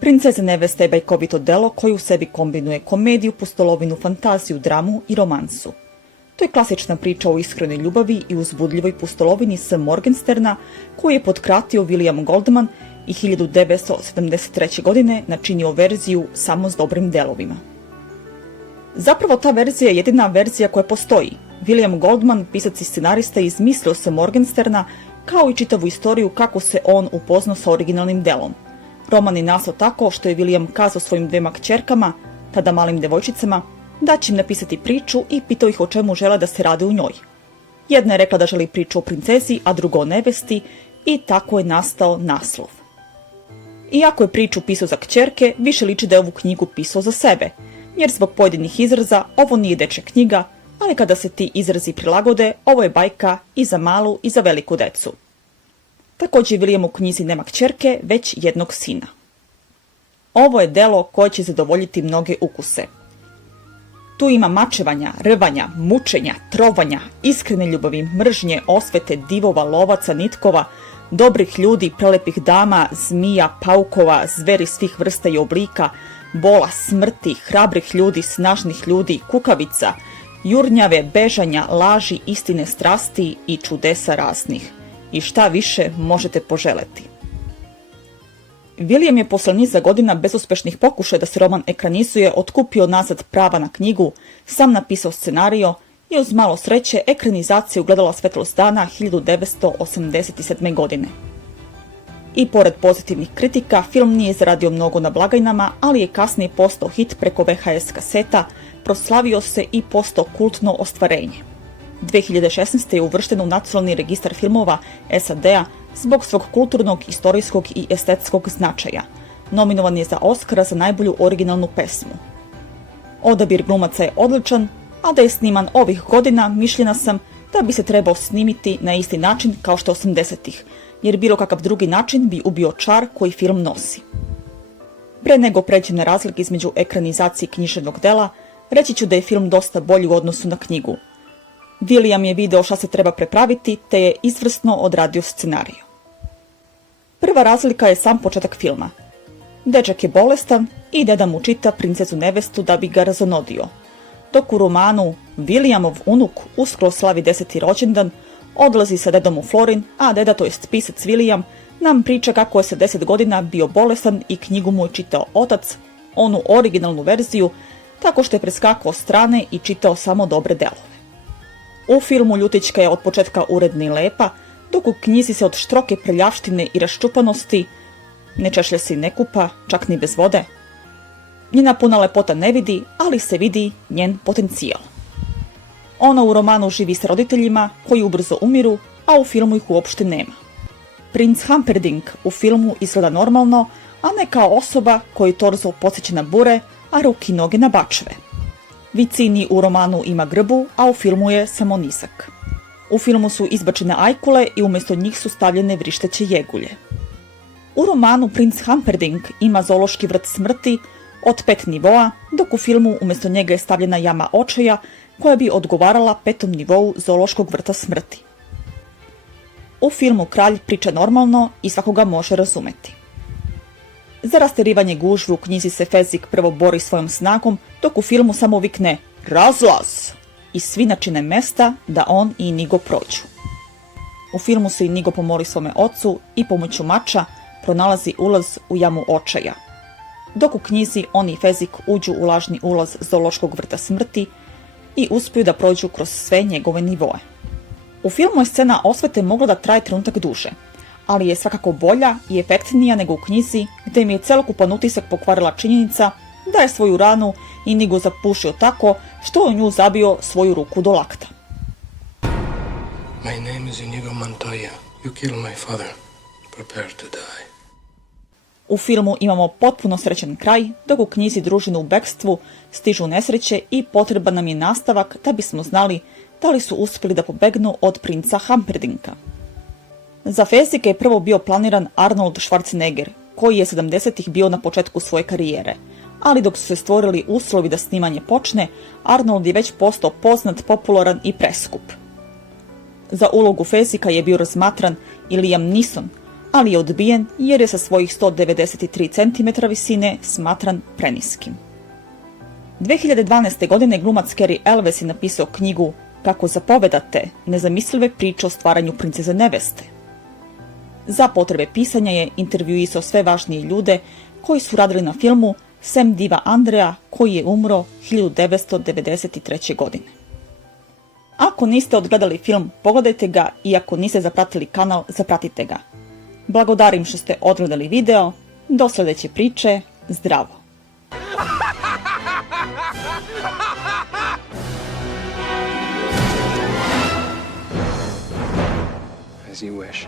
Princeza nevesta je bajkovito delo koje u sebi kombinuje komediju, pustolovinu, fantaziju, dramu i romansu. To je klasična priča o iskrenoj ljubavi i uzbudljivoj pustolovini S. Morgensterna koju je potkratio William Goldman i 1973. godine načinio verziju samo s dobrim delovima. Zapravo ta verzija je jedina verzija koja postoji. William Goldman, pisac i scenarista, izmislio S. Morgensterna kao i čitavu istoriju kako se on upoznao sa originalnim delom. Roman je nastao tako što je William kazao svojim dvema kćerkama, tada malim devojčicama, da će im napisati priču i pitao ih o čemu žele da se radi u njoj. Jedna je rekla da želi priču o princezi, a druga o nevesti i tako je nastao naslov. Iako je priču pisao za kćerke, više liči da je ovu knjigu pisao za sebe, jer zbog pojedinih izraza ovo nije dečja knjiga, ali kada se ti izrazi prilagode, ovo je bajka i za malu i za veliku decu. Također William u knjizi nema kćerke, već jednog sina. Ovo je delo koje će zadovoljiti mnoge ukuse. Tu ima mačevanja, rvanja, mučenja, trovanja, iskrene ljubavi, mržnje, osvete, divova, lovaca, nitkova, dobrih ljudi, prelepih dama, zmija, paukova, zveri svih vrsta i oblika, bola, smrti, hrabrih ljudi, snažnih ljudi, kukavica, jurnjave, bežanja, laži, istine, strasti i čudesa raznih. I šta više možete poželeti. William je posle niza godina bezuspešnih pokušaja da se roman ekranizuje otkupio nazad prava na knjigu, sam napisao scenario i uz malo sreće ekranizacija ugledala svetlost dana 1987. godine. I pored pozitivnih kritika, film nije zaradio mnogo na blagajnama, ali je kasnije postao hit preko VHS kaseta, proslavio se i postao kultno ostvarenje. 2016. je uvršten u Nacionalni registar filmova SAD-a zbog svog kulturnog, istorijskog i estetskog značaja. Nominovan je za Oscara za najbolju originalnu pesmu. Odabir glumaca je odličan, a da je sniman ovih godina mišljena sam da bi se trebao snimiti na isti način kao što 80-ih, jer bilo kakav drugi način bi ubio čar koji film nosi. Pre nego pređem na razlike između ekranizacije književnog dela, reći ću da je film dosta bolji u odnosu na knjigu. William je video šta se treba prepraviti, te je izvrsno odradio scenariju. Prva razlika je sam početak filma. Dečak je bolestan i deda mu čita Princezu nevestu da bi ga razonodio. Dok u romanu Williamov unuk uskoro slavi 10. rođendan, odlazi sa dedom u Florin, a deda, to jest pisac William, nam priča kako je sa 10 godina bio bolestan i knjigu mu je čitao otac, onu originalnu verziju, tako što je preskakao strane i čitao samo dobre delove. U filmu Ljutićka je od početka uredna i lepa, dok u knjizi se od štroke prljavštine i raščupanosti ne češlja se i ne kupa, čak ni bez vode. Njena puna lepota ne vidi, ali se vidi njen potencijal. Ona u romanu živi s roditeljima koji ubrzo umiru, a u filmu ih uopšte nema. Princ Humperdinck u filmu izgleda normalno, a ne kao osoba koji torzo podsjeća na bure, a ruke i noge na bačve. Vicini u romanu ima grbu, a u filmu je samo nizak. U filmu su izbačene ajkule i umjesto njih su stavljene vrišteće jegulje. U romanu Princ Humperdinck ima zoološki vrt smrti od 5 nivoa, dok u filmu umjesto njega je stavljena jama očaja koja bi odgovarala 5. nivou zoološkog vrta smrti. U filmu kralj priča normalno i svakoga može razumeti. Za rasterivanje gužve u knjizi se Fezik prvo bori svojom snagom, dok u filmu samo vikne "Razlaz!" i svi načine mesta da on i Inigo prođu. U filmu se Inigo pomoli svome ocu i pomoću mača pronalazi ulaz u jamu očaja, dok u knjizi on i Fezik uđu u lažni ulaz zoološkog vrta smrti i uspiju da prođu kroz sve njegove nivoe. U filmu je scena osvete mogla da traje trenutak duže, ali je svakako bolja i efektnija nego u knjizi, gde mi je celokupan utisak pokvarila činjenica da je svoju ranu Inigo zapušio tako što je u nju zabio svoju ruku do lakta. My name is Inigo Montoya. You killed my father. Prepare to die. U filmu imamo potpuno srećan kraj, dok u knjizi družinu u bekstvu stižu nesreće i potreban nam je nastavak da bismo znali da li su uspjeli da pobegnu od princa Humperdincka. Za Fezika je prvo bio planiran Arnold Schwarzenegger, koji je 70-ih bio na početku svoje karijere, ali dok su se stvorili uslovi da snimanje počne, Arnold je već postao poznat, popularan i preskup. Za ulogu Fezika je bio razmatran i Liam Neeson, ali je odbijen jer je sa svojih 193 cm visine smatran preniskim. 2012. godine glumac Cary Elwes je napisao knjigu Kako zapovedate nezamislive priče o stvaranju princeze neveste. Za potrebe pisanja je intervjuisao sve važnije ljude koji su radili na filmu, sem diva Andrea koji je umro 1993. godine. Ako niste odgledali film, pogledajte ga i ako niste zapratili kanal, zapratite ga. Blagodarim što ste odgledali video, do sljedeće priče, zdravo! As you wish.